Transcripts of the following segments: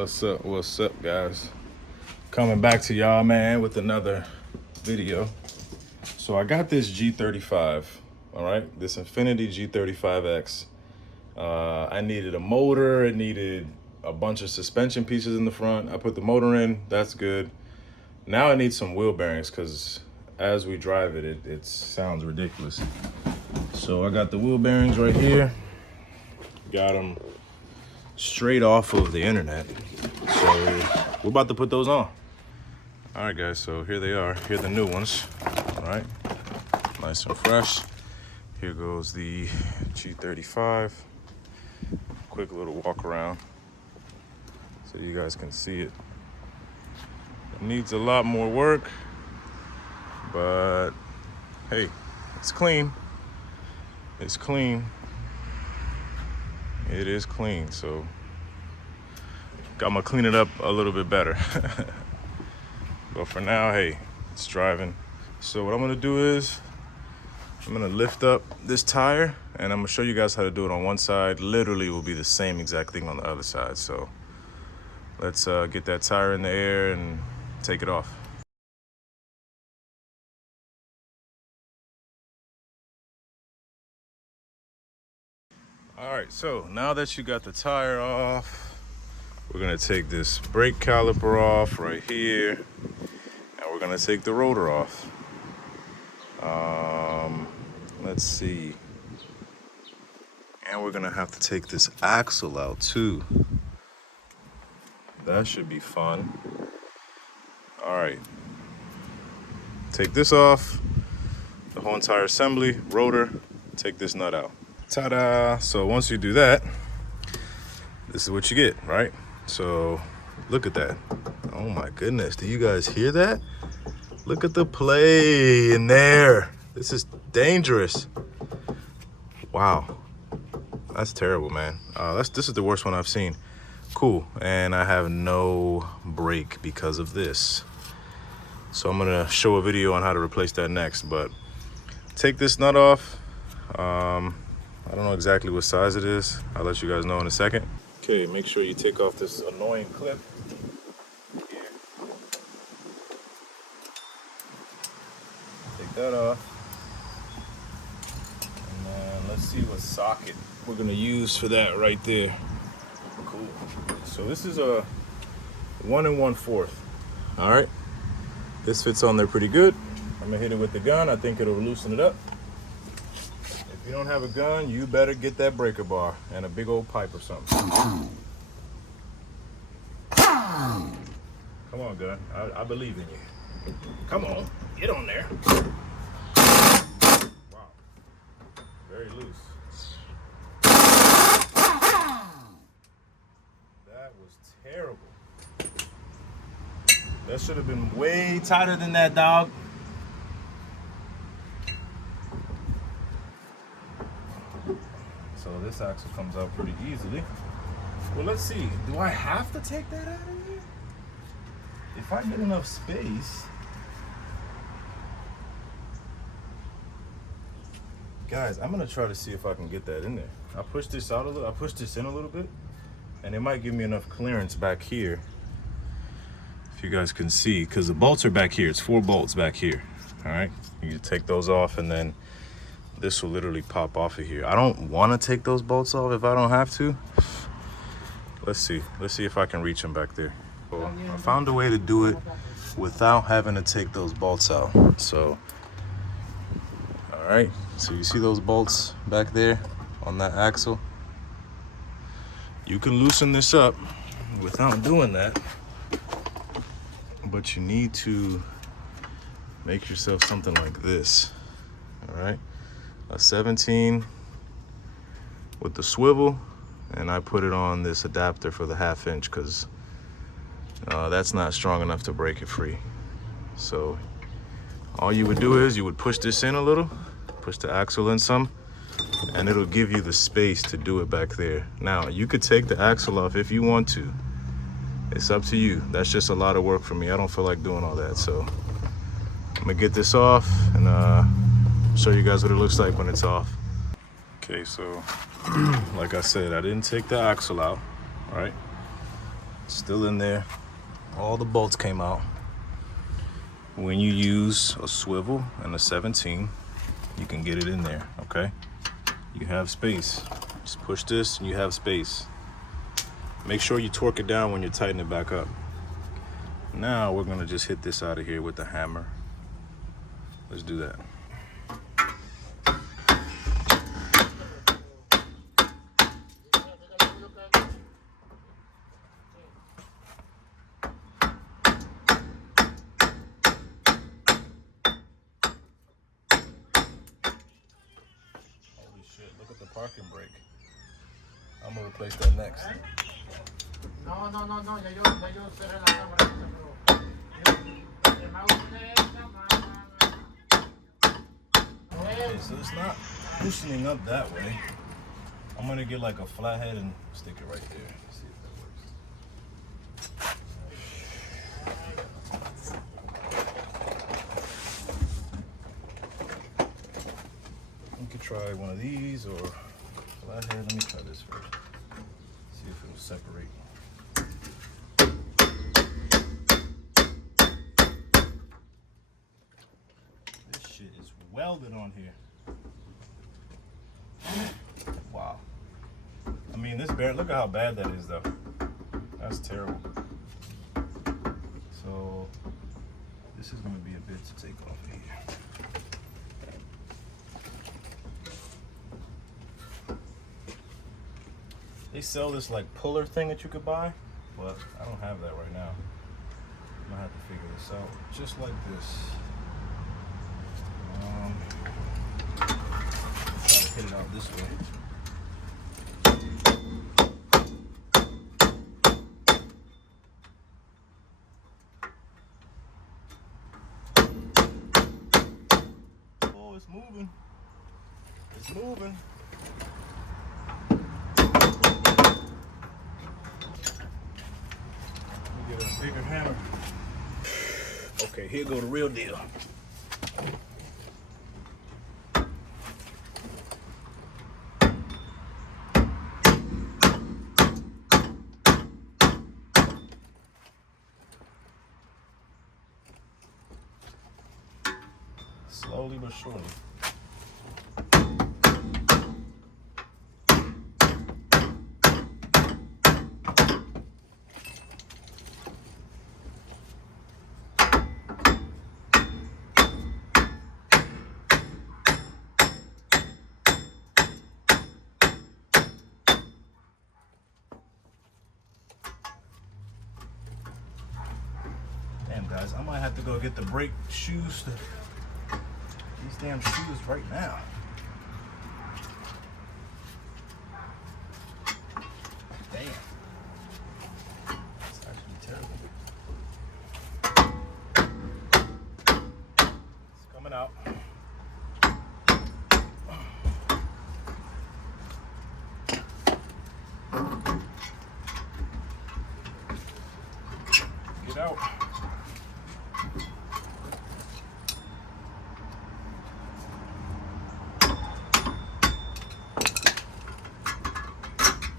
What's up, guys? Coming back to y'all, man, with another video. So I got this G35, all right? This Infinity G35X. I needed a motor, it needed a bunch of suspension pieces in the front. I put the motor in, that's good. Now I need some wheel bearings because as we drive it, it sounds ridiculous. So I got the wheel bearings right here. Got them straight off of the internet. So we're about to put those on. All right, guys, so here they are. Here are the new ones, all right? Nice and fresh. Here goes the G35. Quick little walk around so you guys can see it. It needs a lot more work, but hey, it's clean. It's clean. It is clean, so I'm gonna clean it up a little bit better. But for now, hey, it's driving. So what I'm gonna do is I'm gonna lift up this tire and I'm gonna show you guys how to do it on one side. Literally will be the same exact thing on the other side. So let's get that tire in the air and take it off. All right, so now that you got the tire off, we're gonna take this brake caliper off right here, and we're gonna take the rotor off. Let's see. And we're gonna have to take this axle out too. That should be fun. All right, take this off, the whole entire assembly, rotor, take this nut out. Ta-da! So once you do that, this is what you get, right? So look at that. Oh my goodness, do you guys hear that? Look at the play in there. This is dangerous. Wow, that's terrible, man. This is the worst one I've seen. Cool, and I have no brake because of this. So I'm gonna show a video on how to replace that next, but take this nut off. I don't know exactly what size it is. I'll let you guys know in a second. Okay, make sure you take off this annoying clip here. Take that off. And then let's see what socket we're gonna use for that right there. Cool. So this is a 1 1/4. All right. This fits on there pretty good. I'm gonna hit it with the gun. I think it'll loosen it up. If you don't have a gun, you better get that breaker bar and a big old pipe or something. Come on, gun. I believe in you. Come on, get on there. Wow, very loose. That was terrible. That should have been way tighter than that, dog. So this axle comes out pretty easily. Well, let's see. Do I have to take that out of here? If I get enough space. Guys, I'm gonna try to see if I can get that in there. I pushed this out a little. I pushed this in a little bit, and it might give me enough clearance back here. If you guys can see, because the bolts are back here. It's 4 bolts back here. All right, you take those off, and then this will literally pop off of here. I don't want to take those bolts off if I don't have to. Let's see if I can reach them back there. So I found a way to do it without having to take those bolts out. So, all right, so you see those bolts back there on that axle? You can loosen this up without doing that, but you need to make yourself something like this, all right? A 17 with the swivel, and I put it on this adapter for the 1/2 inch because that's not strong enough to break it free. So all you would do is you would push this in a little, push the axle in some, and it'll give you the space to do it back there. Now you could take the axle off if you want to. It's up to you. That's just a lot of work for me. I don't feel like doing all that. So I'm gonna get this off and show you guys what it looks like when it's off. Okay, so like I said, I didn't take the axle out, right? Still in there. All the bolts came out. When you use a swivel and a 17, you can get it in there, okay? You have space. Just push this and you have space. Make sure you torque it down when you tighten it back up. Now we're gonna just hit this out of here with the hammer. Let's do that. Holy shit, look at the parking brake. I'm gonna replace that next. No, ya yo cerré la cámara. Okay, so it's not cushioning up that way. I'm gonna get like a flathead and stick it right there. See if that works. You could try one of these or flathead. Let me try this first. See if it'll separate. This shit is welded on here. Wow. I mean, this bear, look at how bad that is though. That's terrible. So this is gonna be a bit to take off of here. They sell this like puller thing that you could buy, but I don't have that right now. I'm gonna have to figure this out. Just like this. Try to hit it out this way. Oh, it's moving. It's moving. Give it a bigger hammer. Okay, here go the real deal. Slowly but surely. Damn, guys, I might have to go get the brake shoes. These damn shoes right now. Damn. It's actually terrible. It's coming out. Get out.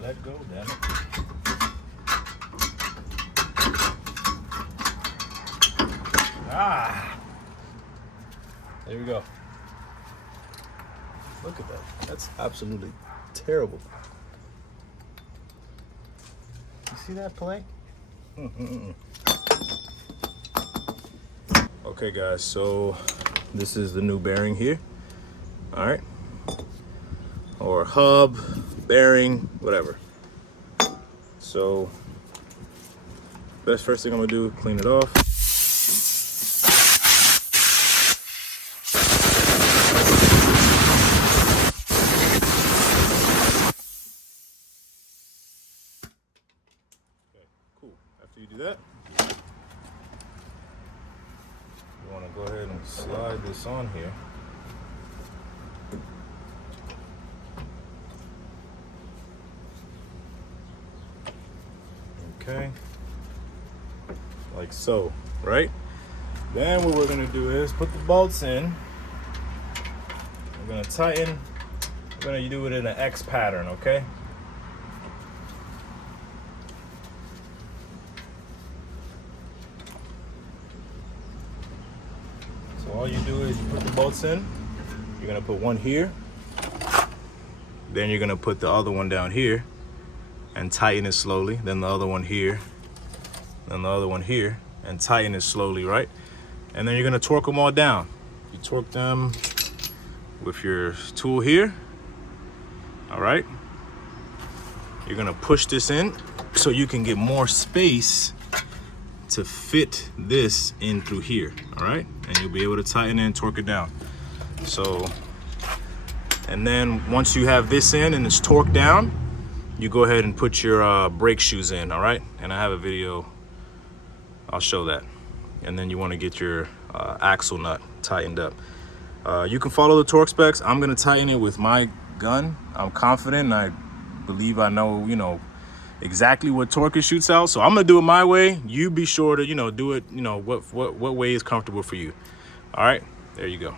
Let go, damn it. Ah! There we go. Look at that. That's absolutely terrible. You see that play? Okay, guys, so this is the new bearing here. All right. Or hub, bearing, whatever. So, first thing I'm gonna do, clean it off. Okay, cool. After you do that, you wanna go ahead and slide this on here. Okay, like so, right? Then what we're gonna do is put the bolts in. We're gonna tighten. We're gonna do it in an X pattern, okay? you do is you put the bolts in. You're gonna put one here. Then you're gonna put the other one down here and tighten it slowly. Then the other one here. Then the other one here and tighten it slowly, right? And then you're gonna torque them all down. You torque them with your tool here, all right? You're gonna push this in so you can get more space to fit this in through here, all right? And you'll be able to tighten it and torque it down. So, and then once you have this in and it's torqued down, you go ahead and put your brake shoes in, all right? And I have a video, I'll show that. And then you wanna get your axle nut tightened up. You can follow the torque specs. I'm gonna tighten it with my gun. I'm confident and I believe I know, you know, exactly what torque it shoots out. So I'm gonna do it my way. You be sure to, you know, do it, you know, what way is comfortable for you. All right, there you go.